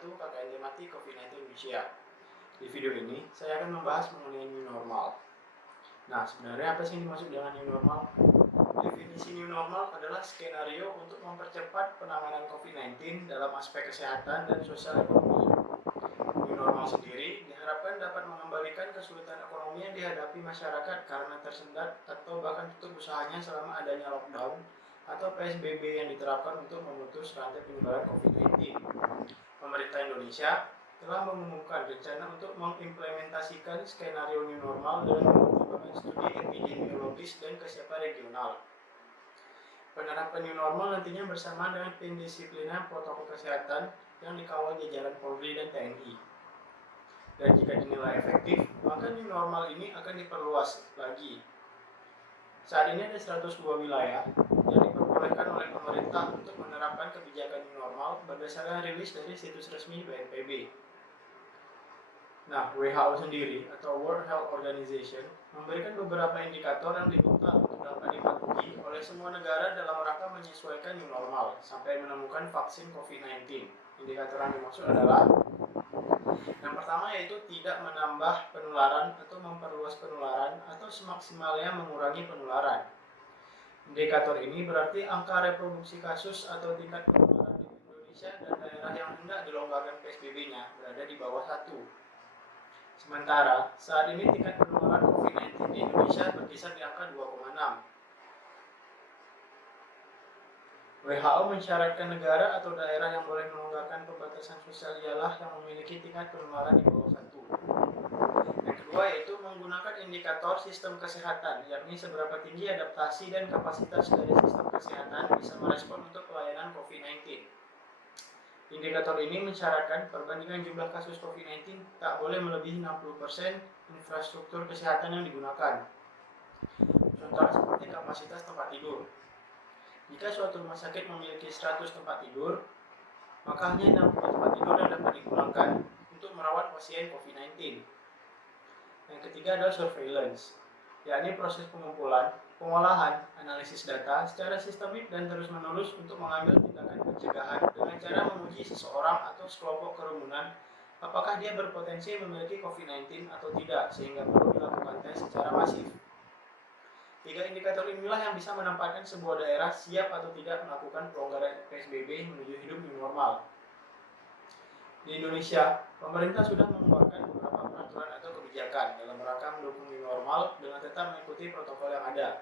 KKN tematik COVID-19 Indonesia. Di video ini, saya akan membahas mengenai new normal. Nah, sebenarnya apa sih yang dimaksud dengan new normal? Definisi new normal adalah skenario untuk mempercepat penanganan COVID-19 dalam aspek kesehatan dan sosial ekonomi. New normal sendiri diharapkan dapat mengembalikan kesulitan ekonomi yang dihadapi masyarakat karena tersendat atau bahkan tutup usahanya selama adanya lockdown atau PSBB yang diterapkan untuk memutus rantai penyebaran COVID-19. Pemerintah Indonesia telah mengumumkan rencana untuk mengimplementasikan skenario new normal dengan mempertimbangkan studi epidemiologis dan kesiapan regional. Penerapan new normal nantinya bersama dengan pendisiplinan protokol kesehatan yang dikawal jajaran Polri dan TNI. Dan jika dinilai efektif, maka new normal ini akan diperluas lagi. Saat ini ada 102 wilayah yang diperbolehkan oleh pemerintah untuk menerapkan kebijakan new normal berdasarkan rilis dari situs resmi BNPB. Nah, WHO sendiri atau World Health Organization memberikan beberapa indikator yang diminta untuk dapat dipatuhi oleh semua negara dalam rangka menyesuaikan new normal sampai menemukan vaksin COVID-19. Indikator yang dimaksud adalah yang pertama yaitu tidak menambah penularan atau memperluas penularan atau semaksimalnya mengurangi penularan. Indikator ini berarti angka reproduksi kasus atau tingkat penularan di Indonesia dan daerah yang hendak dilonggarkan PSBB-nya berada di bawah 1. Sementara saat ini tingkat penularan COVID-19 di Indonesia berkisar di angka 2,6. WHO mensyaratkan negara atau daerah yang boleh melonggarkan pembatasan sosial ialah yang memiliki tingkat penularan di bawah 1. Yang kedua yaitu menggunakan indikator sistem kesehatan, yakni seberapa tinggi adaptasi dan kapasitas dari sistem kesehatan bisa merespon untuk pelayanan COVID-19. Indikator ini mensyaratkan perbandingan jumlah kasus COVID-19 tak boleh melebihi 60% infrastruktur kesehatan yang digunakan. Contoh seperti kapasitas tempat tidur. Jika suatu rumah sakit memiliki 100 tempat tidur, maka hanya 60 tempat tidur yang dapat digunakan untuk merawat pasien COVID-19. Yang ketiga adalah surveillance, yakni proses pengumpulan, pengolahan, analisis data secara sistemik dan terus-menerus untuk mengambil tindakan pencegahan dengan cara menguji seseorang atau sekelompok kerumunan apakah dia berpotensi memiliki COVID-19 atau tidak sehingga perlu dilakukan tes secara masif. 3 indikator inilah yang bisa menempatkan sebuah daerah siap atau tidak melakukan pelonggaran PSBB menuju hidup new normal. Di Indonesia, pemerintah sudah mengeluarkan beberapa peraturan atau kebijakan dalam rangka mendukung new normal dengan tetap mengikuti protokol yang ada,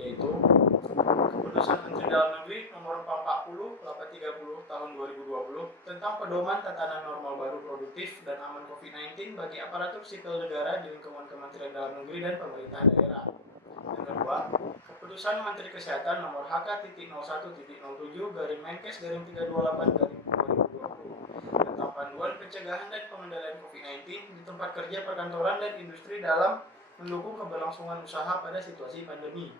yaitu Keputusan Menteri Dalam Negeri Nomor 40/830 Tahun 2020 tentang pedoman tatanan normal baru produktif dan aman COVID-19 bagi aparatur sipil negara di lingkungan Kementerian Dalam Negeri dan pemerintah daerah. Yang kedua, Keputusan Menteri Kesehatan Nomor HK.01.07-Menkes-328-2020 tentang panduan pencegahan dan pengendalian COVID-19 di tempat kerja, perkantoran, dan industri dalam mendukung keberlangsungan usaha pada situasi pandemi.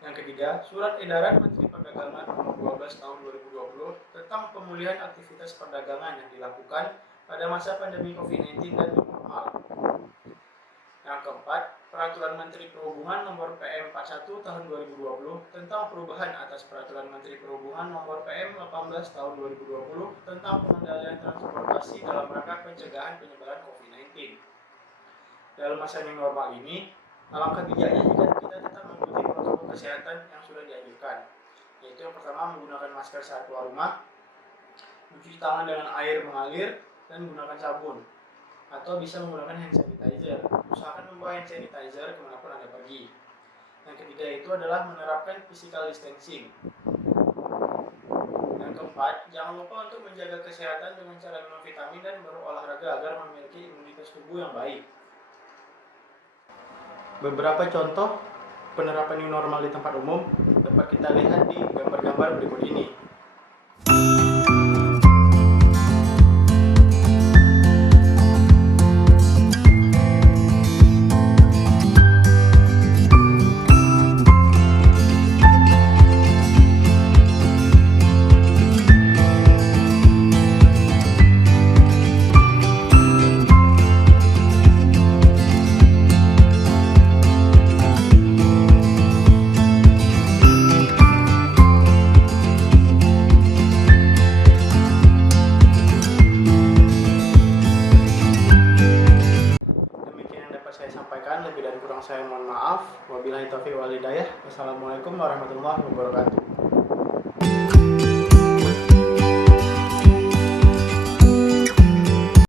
Yang ketiga, Surat Edaran Menteri Perdagangan Nomor 12 Tahun 2020 tentang pemulihan aktivitas perdagangan yang dilakukan pada masa pandemi COVID-19 dan new normal. Yang keempat, Peraturan Menteri Perhubungan Nomor PM41 Tahun 2020 tentang perubahan atas Peraturan Menteri Perhubungan Nomor PM18 Tahun 2020 tentang pengendalian transportasi dalam rangka pencegahan penyebaran COVID-19. Dalam masa new normal ini, alangkah bijaknya jika kita tetap mengikuti protokol kesehatan yang sudah dianjurkan, yaitu yang pertama menggunakan masker saat keluar rumah, mencuci tangan dengan air mengalir, dan menggunakan sabun. Atau bisa menggunakan hand sanitizer. Usahakan membawa hand sanitizer kemanapun Anda pergi. Yang ketiga itu adalah menerapkan physical distancing. Yang keempat, jangan lupa untuk menjaga kesehatan dengan cara minum vitamin dan berolahraga agar memiliki imunitas tubuh yang baik. Beberapa contoh penerapan new normal di tempat umum dapat kita lihat di gambar-gambar berikut ini. sampaikan. Lebih dan kurang saya mohon maaf. Wabillahi taufiq wal hidayah. Wassalamualaikum warahmatullahi wabarakatuh.